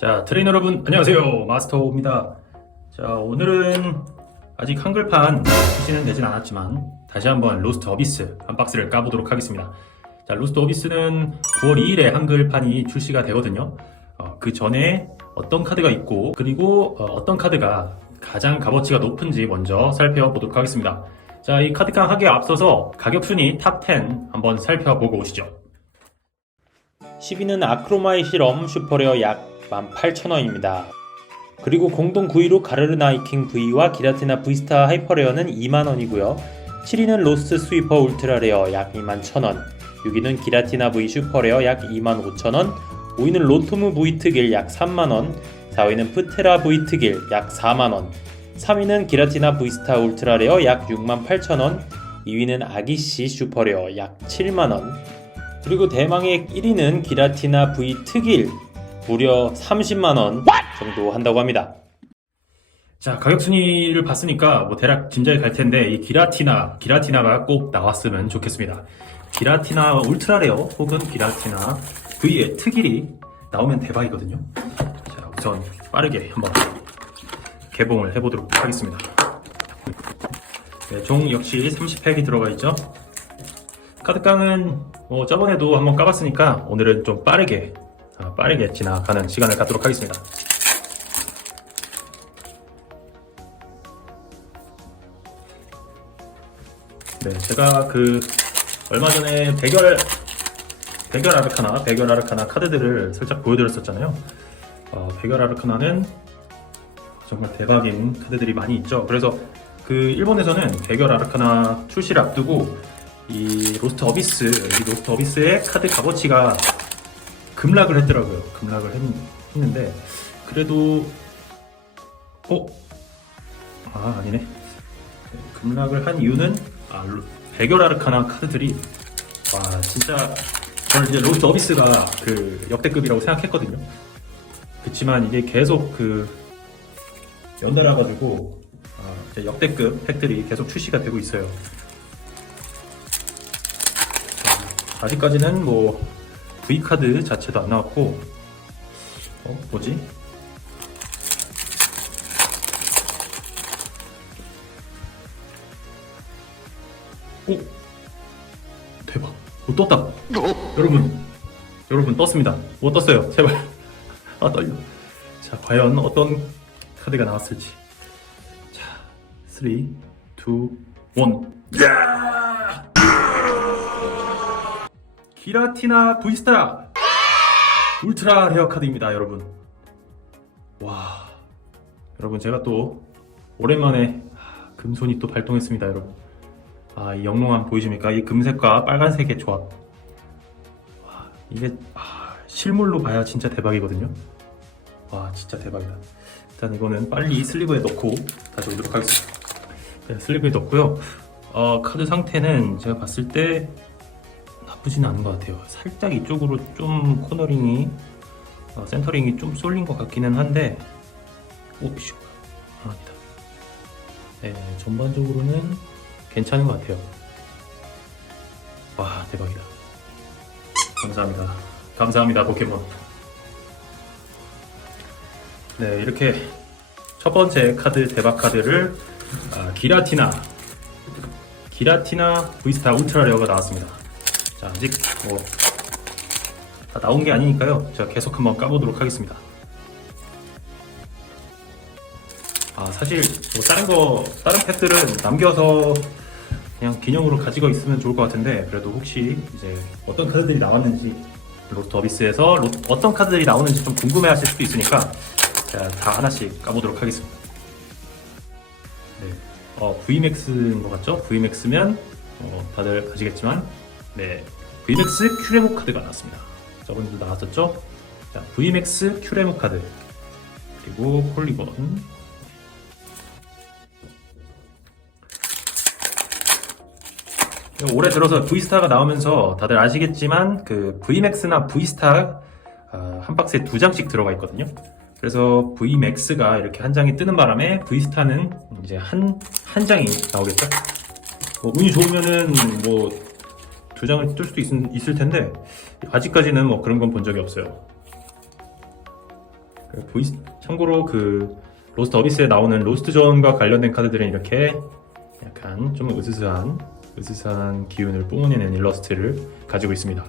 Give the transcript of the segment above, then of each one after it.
자, 트레이너 여러분, 안녕하세요. 마스터입니다. 자, 오늘은 아직 한글판 출시는 되진 않았지만, 다시 한번 로스트 어비스 한 박스를 까보도록 하겠습니다. 자, 로스트 어비스는 9월 2일에 한글판이 출시가 되거든요. 어, 그 전에 어떤 카드가 있고, 그리고 어, 떤 카드가 가장 값어치가 높은지 먼저 살펴보도록 하겠습니다. 자, 이 카드깡 하기에 앞서서 가격 순위 탑10 한번 살펴보고 오시죠. 10위는 아크로마의 실험 슈퍼레어 약 18,000원입니다. 그리고 공동 9위로 가르르 나이킹 V와 기라티나 V스타 하이퍼레어는 2만원이고요. 7위는 로스트 스위퍼 울트라레어 약 21,000원. 6위는 기라티나 V 슈퍼레어 약 25,000원. 5위는 로토무 V 특일 약 3만원. 4위는 프테라 V 특일 약 4만원. 3위는 기라티나 V스타 울트라레어 약 68,000원. 2위는 아기씨 슈퍼레어 약 7만원. 그리고 대망의 1위는 기라티나 V 특일 무려 30만원 정도 한다고 합니다. 자, 가격 순위를 봤으니까 뭐 대략 짐작이 갈 텐데 이 기라티나, 기라티나가 꼭 나왔으면 좋겠습니다. 기라티나 울트라레어 혹은 기라티나 V의 특일이 나오면 대박이거든요. 자, 우선 빠르게 한번 개봉을 해보도록 하겠습니다. 네, 종 역시 30팩이 들어가 있죠. 카드깡은 뭐 저번에도 한번 까봤으니까 오늘은 좀 빠르게 아, 빠르게 지나가는 시간을 갖도록 하겠습니다. 네, 제가 그 얼마 전에 대결 대결 아르카나, 대결 아르카나 카드들을 살짝 보여드렸었잖아요. 어, 대결 아르카나는 정말 대박인 카드들이 많이 있죠. 그래서 그 일본에서는 대결 아르카나 출시를 앞두고 이 로스트 어비스, 이 로스트 어비스의 카드 값어치가 급락을 했더라고요. 급락을 했, 는데 그래도 어? 아 아니네. 네, 급락을 한 이유는 아, 로- 대결 아르카나 카드들이 와 진짜 저는 이제 로스트 어비스가 그 역대급이라고 생각했거든요. 그렇지만 이게 계속 그 연달아 가지고 아, 역대급 팩들이 계속 출시가 되고 있어요. 자, 아직까지는 뭐 V 카드 자체도 안 나왔고 어 뭐지? 오! 대박. 못 떴다. 여러분 여러분 떴습니다. 못 떴어요. 제발. 아 떨려. 자 과연 어떤 카드가 나왔을지. 자 3, 2, 1 야! 기라티나 V스타 울트라 레어 카드입니다 여러분 와 여러분 제가 또 오랜만에 금손이 또 발동했습니다 여러분 아, 이 영롱함 보이십니까? 이 금색과 빨간색의 조합. 와, 이게 아, 실물로 봐야 진짜 대박이거든요. 와, 진짜 대박이다. 일단 이거는 빨리 슬리브에 넣고 다시 오도록 하겠습니다. 네, 슬리브에 넣고요. 어, 카드 상태는 제가 봤을 때 나쁘지는 않은 것 같아요. 살짝 이쪽으로 좀 코너링이 어, 센터링이 좀 쏠린 것 같기는 한데 오쇼 아니다. 네, 전반적으로는 괜찮은 것 같아요. 와 대박이다. 감사합니다. 감사합니다 포켓몬. 네 이렇게 첫 번째 카드 대박 카드를 아, 기라티나 기라티나 V스타 울트라 레어가 나왔습니다. 자 아직 뭐 다 나온 게 아니니까요. 제가 계속 한번 까보도록 하겠습니다. 아 사실 뭐 다른 거 다른 팩들은 남겨서 그냥 기념으로 가지고 있으면 좋을 것 같은데 그래도 혹시 이제 어떤 카드들이 나왔는지 로트 어비스에서 로- 어떤 카드들이 나오는지 좀 궁금해 하실 수도 있으니까 제가 다 하나씩 까보도록 하겠습니다. 네, 어 VMAX인 것 같죠? VMAX면 어, 다들 아시겠지만 네 VMAX 큐레모 카드가 나왔습니다. 저번에도 나왔었죠? 자 VMAX 큐레모 카드 그리고 폴리곤 올해 들어서 V스타가 나오면서 다들 아시겠지만 그 Vmax나 V스타 아, 한 박스에 두 장씩 들어가 있거든요. 그래서 Vmax가 이렇게 한 장이 뜨는 바람에 V스타는 이제 한, 한 장이 나오겠죠. 뭐 운이 좋으면은 뭐 두 장을 뜰 수도 있, 있을 텐데 아직까지는 뭐 그런 건 본 적이 없어요. 그 V 참고로 그 로스트 어비스에 나오는 로스트 존과 관련된 카드들은 이렇게 약간 좀 으스스한 으스스한 기운을 뿜어내는 일러스트를 가지고 있습니다.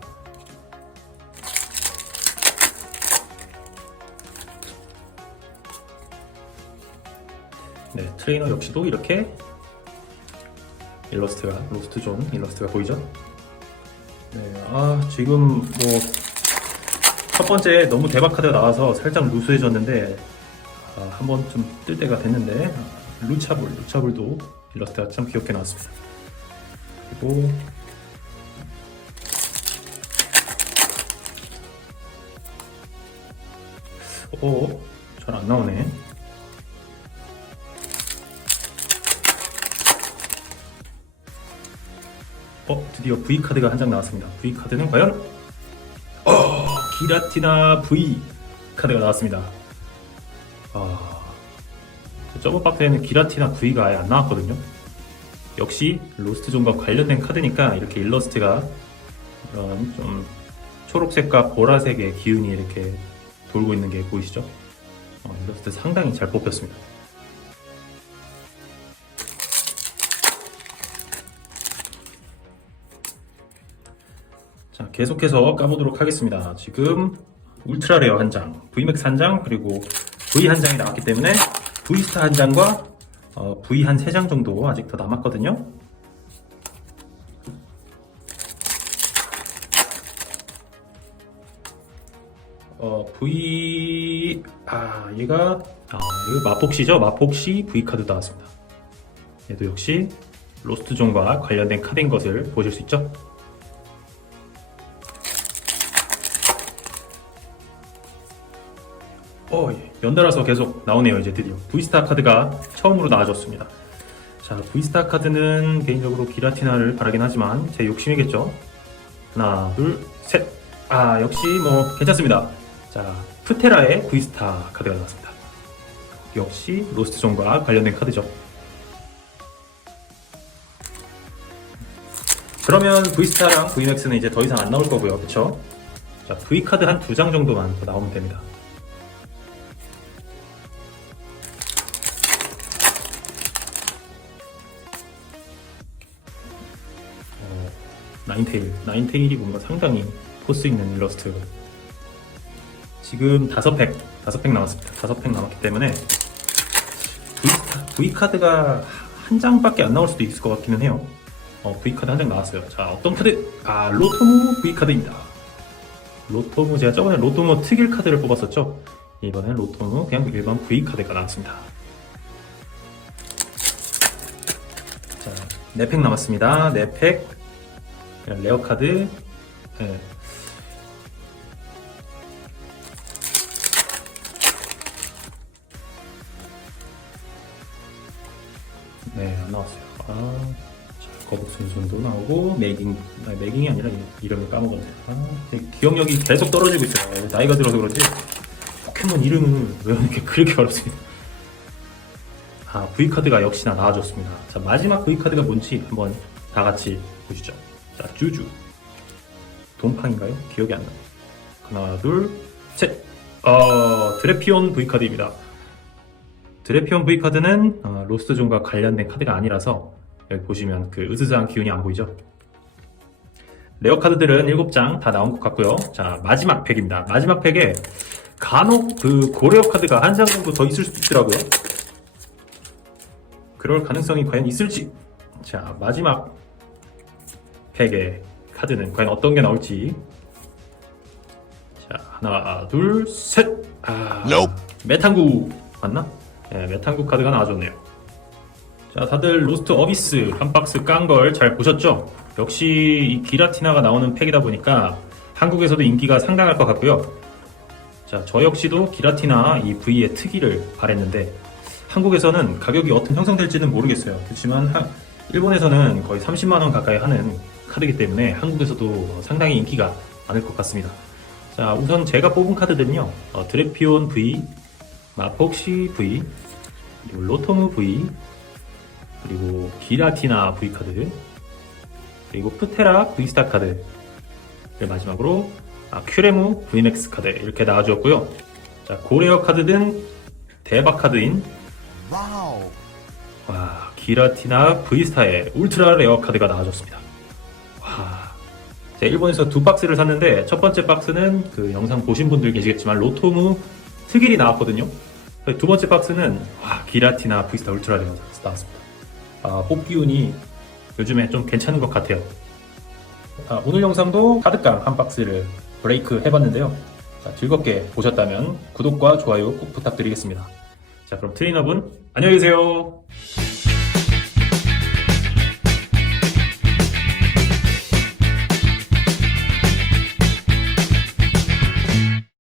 네, 트레이너 역시도 이렇게 일러스트가 로스트 존 일러스트가 보이죠? 네, 아 지금 뭐 첫 번째 너무 대박 카드가 나와서 살짝 루스해졌는데 아, 한번 좀 뜰 때가 됐는데 아, 루차불 루차불도 일러스트가 참 귀엽게 나왔습니다. 그리고 어, 잘안 나오네. 어, 드디어 V 카드가 한 장 나왔습니다. V 카드는 과연 어, 기라티나 V 카드가 나왔습니다. 아, 저번 박스에는 기라티나 V가 아예 안 나왔거든요. 역시 로스트 존과 관련된 카드니까 이렇게 일러스트가 이런 좀 초록색과 보라색의 기운이 이렇게 돌고 있는 게 보이시죠? 어, 일러스트 상당히 잘 뽑혔습니다. 자, 계속해서 까보도록 하겠습니다. 지금 울트라 레어 한 장, VMAX 한 장, 그리고 V 한 장이 나왔기 때문에 V스타 한 장과 어, V 한 세 장 정도 아직 더 남았거든요. 어, V 아 얘가 아 이거 마폭시죠? 마폭시 V 카드 나왔습니다. 얘도 역시 로스트 존과 관련된 카드인 것을 보실 수 있죠? 어, 예. 연달아서 계속 나오네요. 이제 드디어 V스타 카드가 처음으로 나와줬습니다. 자, V스타 카드는 개인적으로 기라티나를 바라긴 하지만 제 욕심이겠죠. 하나, 둘, 셋. 아, 역시 뭐 괜찮습니다. 자, 프테라의 V스타 카드가 나왔습니다. 역시 로스트 존과 관련된 카드죠. 그러면 V스타랑 VMAX는 이제 더 이상 안 나올 거고요. 그쵸? 자, V 카드 한 두 장 정도만 더 나오면 됩니다. 나인테일, 나인테일이 뭔가 상당히 포스 있는 일러스트. 지금 다섯 팩, 다섯 팩 남았습니다. 다섯 팩 남았기 때문에 V, 카드가 한 장밖에 안 나올 수도 있을 것 같기는 해요. 어, V 카드 한 장 나왔어요. 자, 어떤 카드? 아, 로토무 V 카드입니다. 로토무 제가 저번에 로토무 특일 카드를 뽑았었죠. 이번엔 로토무 그냥 일반 V 카드가 나왔습니다. 자, 4팩 남았습니다. 4팩. 레어 카드. 네. 네, 안 나왔어요. 아, 자, 거북선손도 나오고, 매깅, 아니, 매깅이 아니라 이- 이름을 까먹었네. 아, 네, 기억력이 계속 떨어지고 있어요. 나이가 들어서 그런지, 포켓몬 이름은 왜 이렇게 그렇게 어렵습니다. 아, V카드가 역시나 나와줬습니다. 자, 마지막 V카드가 뭔지 한번 다 같이 보시죠. 자, 쭈쭈. 돈팡인가요? 기억이 안 나요. 하나, 둘, 셋. 어, 드레피온 V카드입니다. 드레피온 V카드는 어, 로스트 존과 관련된 카드가 아니라서 여기 보시면 그 으스스한 기운이 안 보이죠? 레어 카드들은 7장 다 나온 것 같고요. 자, 마지막 팩입니다. 마지막 팩에 간혹 그 고레어 카드가 한 장 정도 더 있을 수도 있더라고요. 그럴 가능성이 과연 있을지. 자, 마지막 팩의 카드는 과연 어떤 게 나올지. 자, 하나, 둘, 셋. 아, Nope. 메탄구 맞나? 네, 메탄구 카드가 나와줬네요. 자, 다들 로스트 어비스 한 박스 깐 걸 잘 보셨죠? 역시 이 기라티나가 나오는 팩이다 보니까 한국에서도 인기가 상당할 것 같고요. 자, 저 역시도 기라티나 이 V의 특이를 바랬는데 한국에서는 가격이 어떻게 형성될지는 모르겠어요. 그렇지만 하- 일본에서는 거의 30만 원 가까이 하는 카드이기 때문에 한국에서도 상당히 인기가 많을 것 같습니다. 자, 우선 제가 뽑은 카드들은요. 어, 드레피온 V, 마폭시 V, 그리고 로토무 V, 그리고 기라티나 V 카드, 그리고 푸테라 V스타 카드, 그리고 마지막으로 아, 큐레무 VMAX 카드 이렇게 나와주었고요. 자, 고레어 카드든 대박 카드인 와우. 와, 기라티나 V스타의 울트라 레어 카드가 나와줬습니다. 와. 제가 일본에서 두 박스를 샀는데 첫 번째 박스는 그 영상 보신 분들 계시겠지만 로토무 특일이 나왔거든요. 두 번째 박스는 와, 기라티나 V스타 울트라 레어 나왔습니다. 아, 뽑기 운이 요즘에 좀 괜찮은 것 같아요. 아, 오늘 영상도 카드깡 한 박스를 브레이크 해봤는데요. 자, 즐겁게 보셨다면 구독과 좋아요 꼭 부탁드리겠습니다. 자, 그럼 트레이너분 안녕히 계세요.